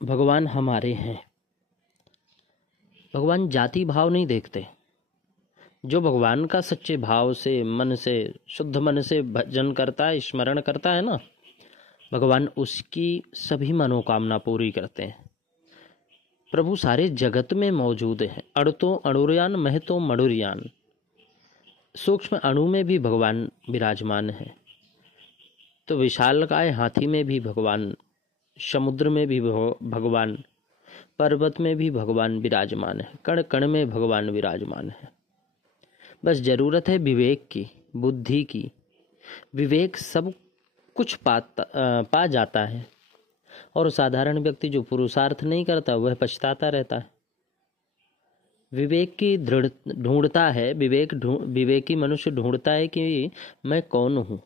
भगवान हमारे हैं। भगवान जाति भाव नहीं देखते। जो भगवान का सच्चे भाव से, मन से, शुद्ध मन से भजन करता है, स्मरण करता है ना, भगवान उसकी सभी मनोकामना पूरी करते हैं। प्रभु सारे जगत में मौजूद है। अड़तो अणुर्यान महतो मणुर्यान। सूक्ष्म अणु में भी भगवान विराजमान है। तो विशालकाय हाथी में भी भगवान, समुद्र में भी भगवान, पर्वत में भी भगवान विराजमान है, कण कण में भगवान विराजमान है। बस जरूरत है विवेक की, बुद्धि की। विवेक सब कुछ पा जाता है। और साधारण व्यक्ति जो पुरुषार्थ नहीं करता वह पछताता रहता है। विवेक की दृढ़ ढूंढता है, विवेकी मनुष्य ढूंढता है कि मैं कौन हूँ।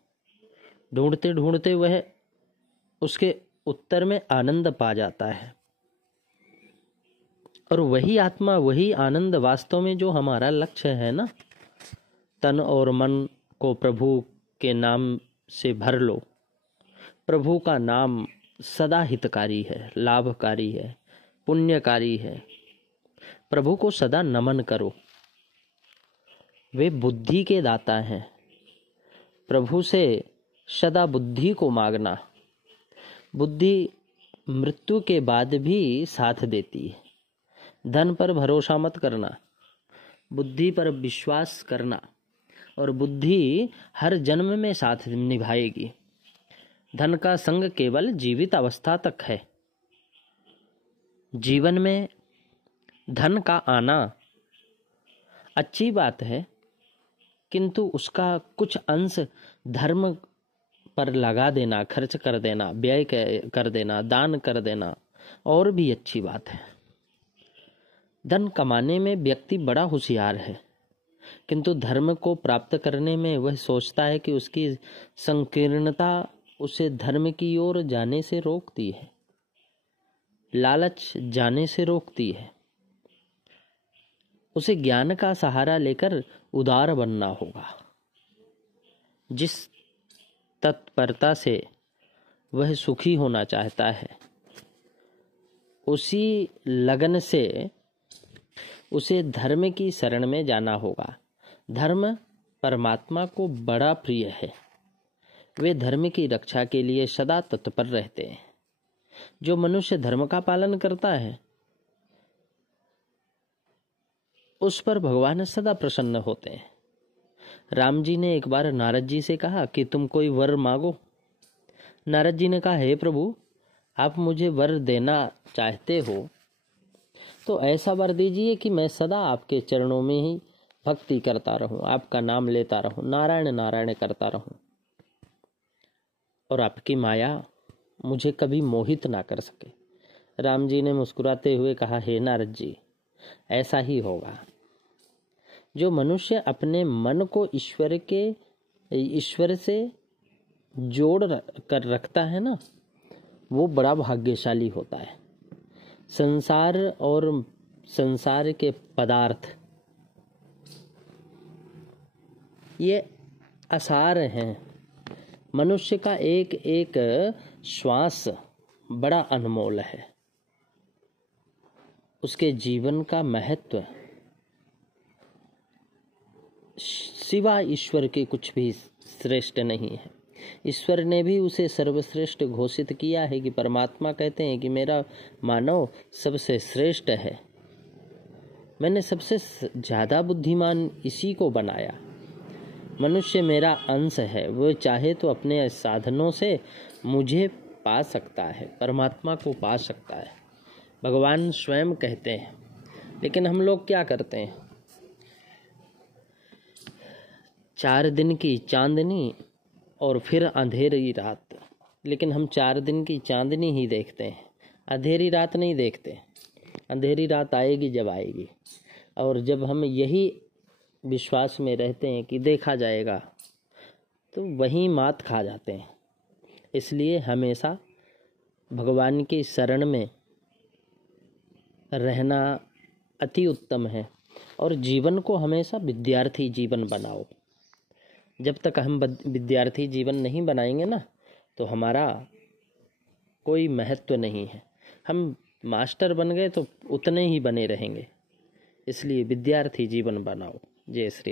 ढूंढते ढूंढते वह उसके उत्तर में आनंद पा जाता है। और वही आत्मा, वही आनंद वास्तव में जो हमारा लक्ष्य है ना। तन और मन को प्रभु के नाम से भर लो। प्रभु का नाम सदा हितकारी है, लाभकारी है, पुण्यकारी है। प्रभु को सदा नमन करो। वे बुद्धि के दाता हैं। प्रभु से सदा बुद्धि को मांगना। बुद्धि मृत्यु के बाद भी साथ देती है। धन पर भरोसा मत करना, बुद्धि पर विश्वास करना। और बुद्धि हर जन्म में साथ निभाएगी। धन का संग केवल जीवित अवस्था तक है। जीवन में धन का आना अच्छी बात है, किंतु उसका कुछ अंश धर्म पर लगा देना, खर्च कर देना, व्यय कर देना, दान कर देना और भी अच्छी बात है। धन कमाने में व्यक्ति बड़ा होशियार है, किंतु धर्म को प्राप्त करने में वह सोचता है कि उसकी संकीर्णता उसे धर्म की ओर जाने से रोकती है, लालच जाने से रोकती है। उसे ज्ञान का सहारा लेकर उदार बनना होगा। जिस तत्परता से वह सुखी होना चाहता है, उसी लगन से उसे धर्म की शरण में जाना होगा। धर्म परमात्मा को बड़ा प्रिय है। वे धर्म की रक्षा के लिए सदा तत्पर रहते हैं। जो मनुष्य धर्म का पालन करता है, उस पर भगवान सदा प्रसन्न होते हैं। राम जी ने एक बार नारद जी से कहा कि तुम कोई वर मांगो। नारद जी ने कहा, हे प्रभु, आप मुझे वर देना चाहते हो तो ऐसा वर दीजिए कि मैं सदा आपके चरणों में ही भक्ति करता रहूं, आपका नाम लेता रहूं, नारायण नारायण करता रहूं, और आपकी माया मुझे कभी मोहित ना कर सके। राम जी ने मुस्कुराते हुए कहा, हे नारद जी, ऐसा ही होगा। जो मनुष्य अपने मन को ईश्वर से जोड़ कर रखता है ना, वो बड़ा भाग्यशाली होता है। संसार और संसार के पदार्थ ये असार हैं। मनुष्य का एक एक श्वास बड़ा अनमोल है। उसके जीवन का महत्व सिवा ईश्वर के कुछ भी श्रेष्ठ नहीं है। ईश्वर ने भी उसे सर्वश्रेष्ठ घोषित किया है कि परमात्मा कहते हैं कि मेरा मानव सबसे श्रेष्ठ है। मैंने सबसे ज्यादा बुद्धिमान इसी को बनाया। मनुष्य मेरा अंश है। वो चाहे तो अपने साधनों से मुझे पा सकता है, परमात्मा को पा सकता है। भगवान स्वयं कहते हैं। लेकिन हम लोग क्या करते हैं? 4 दिन की चांदनी और फिर अंधेरी रात। लेकिन हम 4 दिन की चांदनी ही देखते हैं, अंधेरी रात नहीं देखते। अंधेरी रात आएगी जब आएगी। और जब हम यही विश्वास में रहते हैं कि देखा जाएगा, तो वहीं मात खा जाते हैं। इसलिए हमेशा भगवान की शरण में रहना अति उत्तम है। और जीवन को हमेशा विद्यार्थी जीवन बनाओ। जब तक हम विद्यार्थी जीवन नहीं बनाएंगे ना, तो हमारा कोई महत्व नहीं है। हम मास्टर बन गए तो उतने ही बने रहेंगे, इसलिए विद्यार्थी जीवन बनाओ। जय श्री